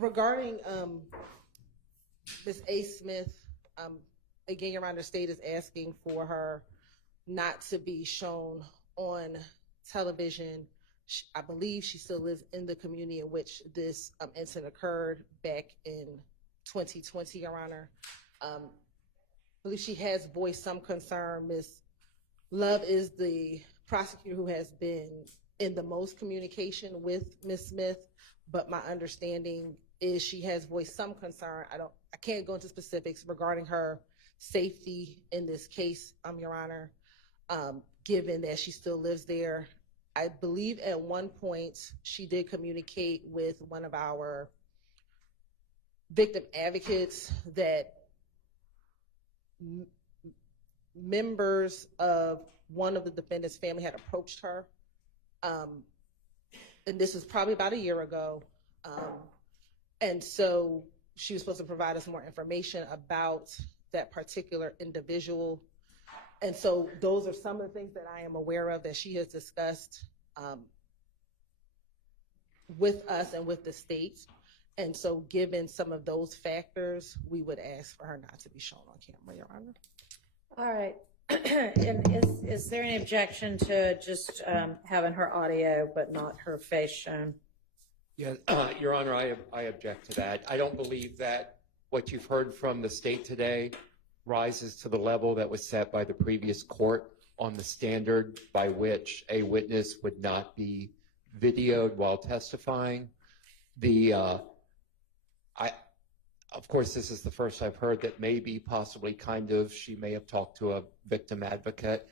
regarding Ms. A. Smith, again, Your Honor, state is asking for her not to be shown on television. I believe she still lives in the community in which this incident occurred back in 2020, Your Honor. I believe she has voiced some concern. Ms. Love is the prosecutor who has been in the most communication with Ms. Smith, but my understanding is she has voiced some concern. I can't go into specifics regarding her safety in this case, Your Honor, given that she still lives there. I believe at one point she did communicate with one of our victim advocates that members of one of the defendants' family had approached her. And this was probably about a year ago. And so she was supposed to provide us more information about that particular individual. And so those are some of the things that I am aware of that she has discussed with us and with the state. And so given some of those factors, we would ask for her not to be shown on camera, Your Honor. All right. And is there any objection to just having her audio but not her face shown? Yeah, Your Honor, I object to that. I don't believe that what you've heard from the state today rises to the level that was set by the previous court on the standard by which a witness would not be videoed while testifying. Of course, this is the first I've heard that maybe possibly she may have talked to a victim advocate.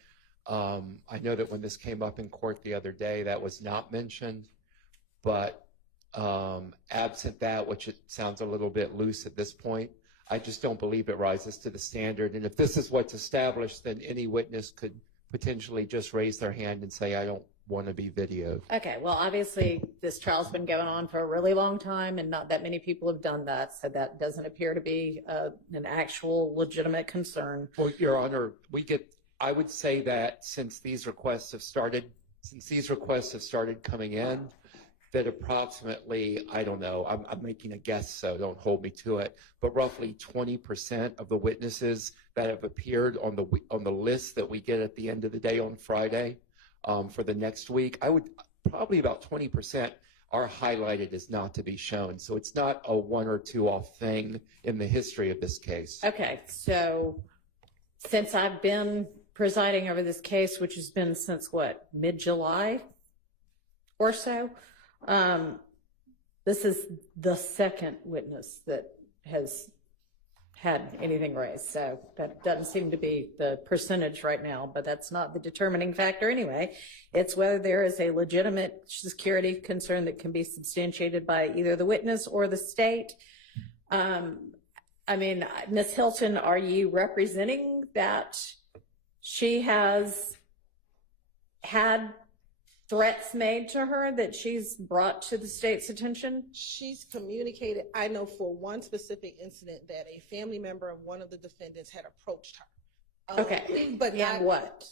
I know that when this came up in court the other day, that was not mentioned, but absent that, which it sounds a little bit loose at this point, I just don't believe it rises to the standard. And if this is what's established, then any witness could potentially just raise their hand and say, I don't want to be videoed. Okay, well, obviously this trial's been going on for a really long time and not that many people have done that, so that doesn't appear to be an actual legitimate concern. Well, Your Honor, I would say that since these requests have started coming in, that approximately, I don't know, I'm making a guess, so don't hold me to it, but roughly 20% of the witnesses that have appeared on the list that we get at the end of the day on Friday for the next week, probably about 20% are highlighted as not to be shown. So it's not a one or two off thing in the history of this case. Okay, so since I've been presiding over this case, which has been since what, mid-July or so, this is the second witness that has had anything raised. So that doesn't seem to be the percentage right now, but that's not the determining factor anyway. It's whether there is a legitimate security concern that can be substantiated by either the witness or the state. I mean, Ms. Hylton, are you representing that she has had threats made to her that she's brought to the state's attention? She's communicated, I know for one specific incident, that a family member of one of the defendants had approached her. Okay, but and what?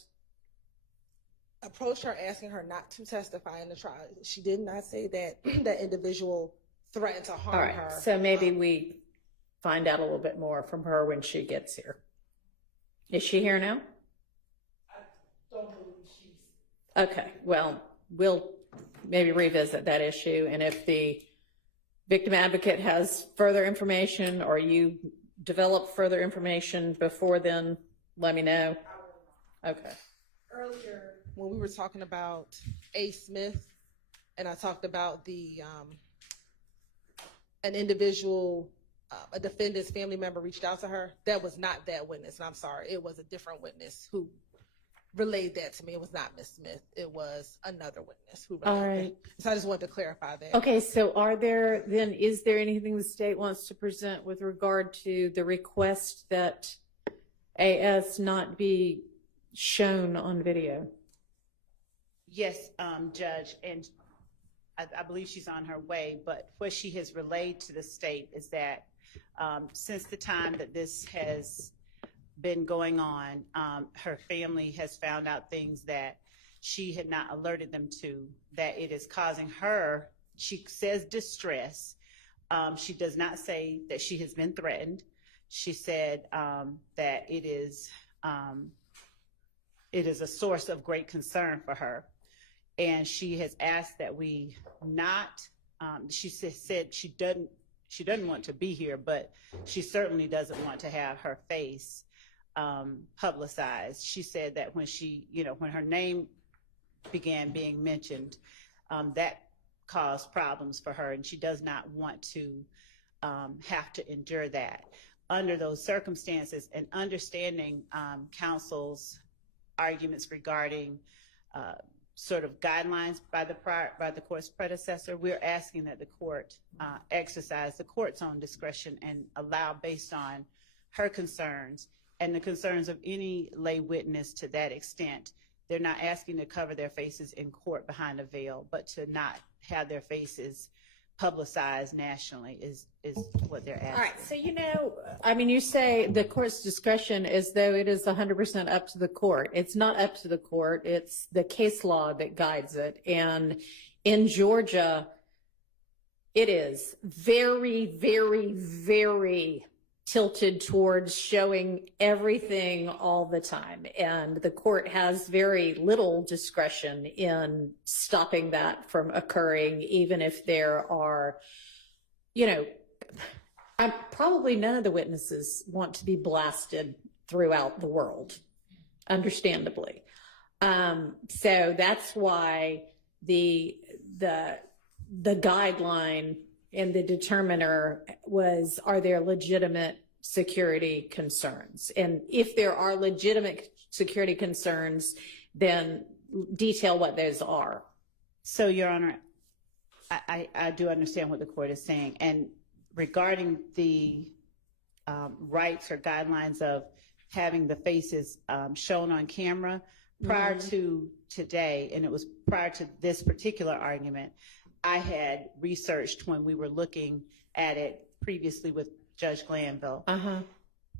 Approached her asking her not to testify in the trial. She did not say that that individual threatened to harm her. All right, so maybe we find out a little bit more from her when she gets here. Is she here now? I don't believe she's... Okay, well, we'll maybe revisit that issue, and if the victim advocate has further information or you develop further information before then, let me know. Okay. Earlier, when we were talking about A. Smith, and I talked about the an individual, a defendant's family member reached out to her, that was not that witness, and I'm sorry, it was a different witness who relayed that to me. It was not Ms. Smith. It was another witness who relayed All right. that. So I just wanted to clarify that. Okay, so is there anything the state wants to present with regard to the request that AS not be shown on video? Yes, Judge, and I believe she's on her way, but what she has relayed to the state is that since the time that this has been going on, her family has found out things that she had not alerted them to, that it is causing her, she says, distress, She does not say that she has been threatened. She said that it is a source of great concern for her. And she has asked that we not, she said she doesn't want to be here, but she certainly doesn't want to have her face publicized. She said that when when her name began being mentioned, that caused problems for her, and she does not want to have to endure that. Under those circumstances, and understanding counsel's arguments regarding sort of guidelines by the court's predecessor, we're asking that the court exercise the court's own discretion and allow, based on her concerns and the concerns of any lay witness to that extent. They're not asking to cover their faces in court behind a veil, but to not have their faces publicized nationally is what they're asking. All right, so you say the court's discretion as though it is 100% up to the court. It's not up to the court. It's the case law that guides it. And in Georgia, it is very, very, very tilted towards showing everything all the time. And the court has very little discretion in stopping that from occurring, even if there are, probably none of the witnesses want to be blasted throughout the world, understandably. So that's why the guideline and the determiner was, are there legitimate security concerns? And if there are legitimate security concerns, then detail what those are. So, Your Honor, I do understand what the court is saying. And regarding the rights or guidelines of having the faces shown on camera, prior to today, and it was prior to this particular argument, I had researched when we were looking at it previously with Judge Glanville.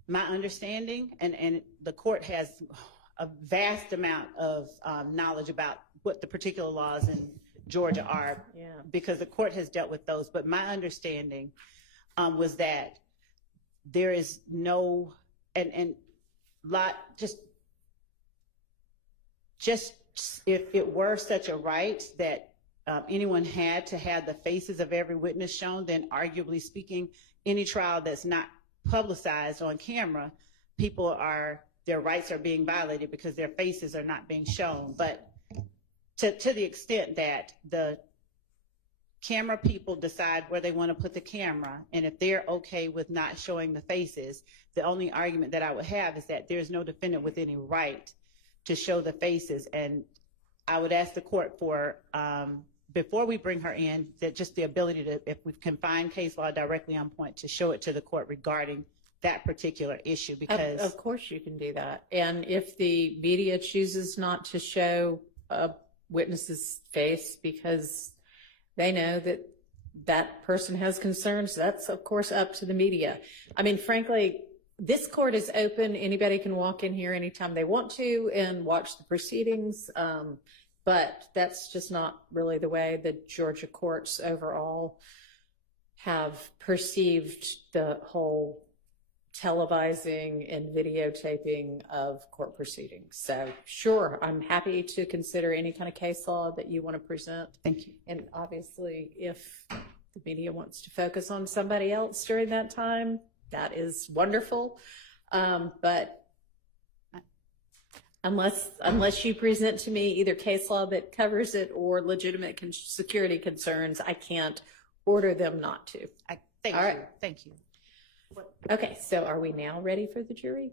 My understanding, and the court has a vast amount of knowledge about what the particular laws in Georgia are, because the court has dealt with those. But my understanding was that there is no, just if it were such a right that anyone had to have the faces of every witness shown, then arguably speaking, any trial that's not publicized on camera, their rights are being violated because their faces are not being shown. But to the extent that the camera people decide where they want to put the camera, and if they're okay with not showing the faces, the only argument that I would have is that there's no defendant with any right to show the faces. And I would ask the court for, before we bring her in, that just the ability to, if we can find case law directly on point, to show it to the court regarding that particular issue. Because of course you can do that. And if the media chooses not to show a witness's face because they know that that person has concerns, that's of course up to the media. I mean, frankly, this court is open. Anybody can walk in here anytime they want to and watch the proceedings. But that's just not really the way the Georgia courts overall have perceived the whole televising and videotaping of court proceedings. So sure, I'm happy to consider any kind of case law that you want to present. Thank you. And obviously, if the media wants to focus on somebody else during that time, that is wonderful. But unless you present to me either case law that covers it or legitimate security concerns, I can't order them not to. Thank you. Okay, so are we now ready for the jury?